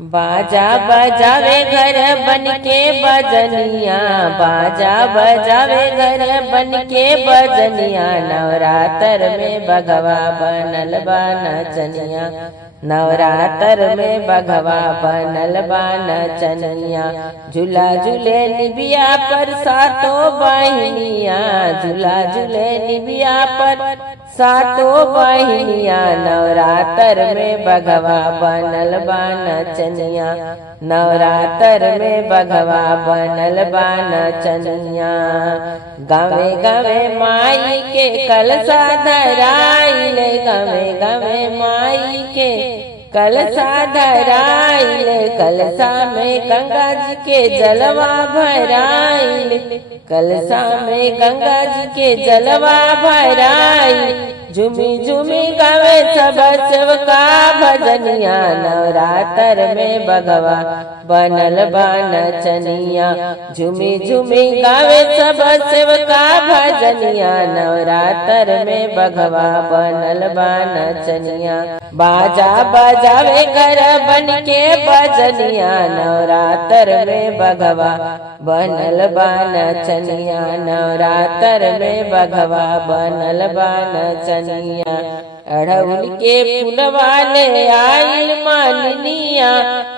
बाजा बजावे घर बन के बजनिया, बाजा बजावे घर बन के बजनिया। नवरात्र में बघवा बनल बा नचनिया, नवरात्र में बघवा बनल बा नचनिया। झूला झूले निबिया पर सातों बहिनिया, झूला झूले निबिया पर सातों बहिनिया। नवरात्र में बघवा बनल बा नचनिया, नवरात्र में बघवा बनल बा नचनिया। गावे गावे माई के कलसा धराइले, गावे गावे माई के कलसा धराइले। कलसा में गंगा जी के जलवा भराइले, कलसा में गंगा जी के जलवा भराइले। झूमी झूमी गावे सब सेवका भजनिया, नवरात्र में बघवा बनल बा नचनिया। झूमी झूमी गावे सब सेवका भजनिया, नवरात्र में बघवा बनल बा नचनिया। बाजा बजावे घर बन के बजनिया, नवरात्र में बघवा बनल बा नचनिया, नवरात्र में बघवा बनल बा नचनिया। अड़हुल के फूलवा ले आइल मालिनिया,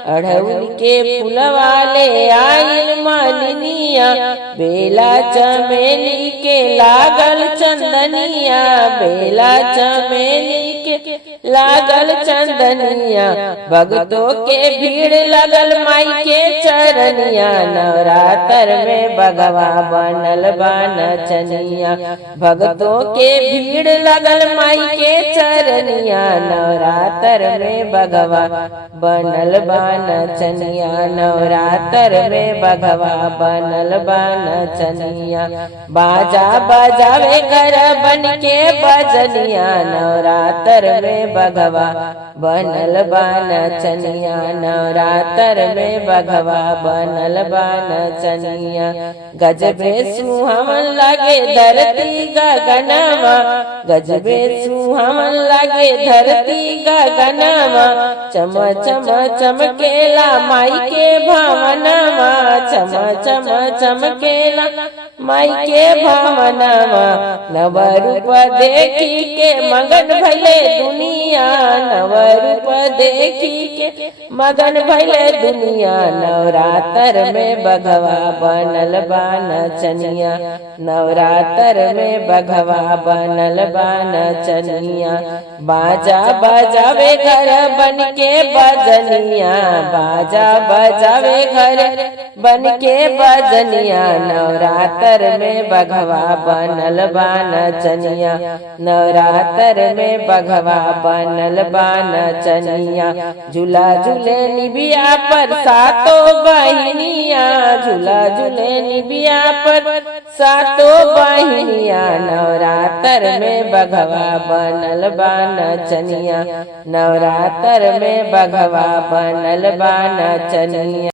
अड़हुल के फूलवा ले आइल मालिनिया। बेला चमेली के लागल चंदनिया, बेला चमेली के लागल चंदनिया। भक्तों के भीड़ लगल माई के चरनिया, नवरात्र में बघवा बनल बा नचनिया। भक्तों के भीड़ लगल माई के चरनिया, नवरात्र में बघवा बनल बा नचनिया, नवरात्र में बघवा बनल बा नचनिया। बाजा बजावे घर बन के बजनिया, नवरात्र में बघवा बनल बा नचनिया, नवरात्र में बघवा बनल बा नचनिया। गजबे सुहावन लगे धरती गगनवा, गजबे सुहावन लगे धरती गगनवा। चम चम चमकेला माई के भावनवा, चम चम चमकेला माई के भावनवा। नव रूप देखी के मगन भइले दुनिया, नव रूप देखी के मगन भइले दुनिया। नवरात्र में बघवा बनल बा नचनिया, नवरात्र में बघवा बनल बा नचनिया। बाजा बजावे घर बन के बजनिया, बाजा बजावे घर बन के बजनिया। नवरात्र में बघवा बनल बा नचनिया, नवरात्र में बघवा बनल बा नचनिया। झूला झूले निबिया पर सातों बहिनिया, झूला झूले निबिया पर सातों बहिनिया। नवरात्र में बघवा बनल बा नचनिया, नवरात्र में बघवा बनल बा नचनिया।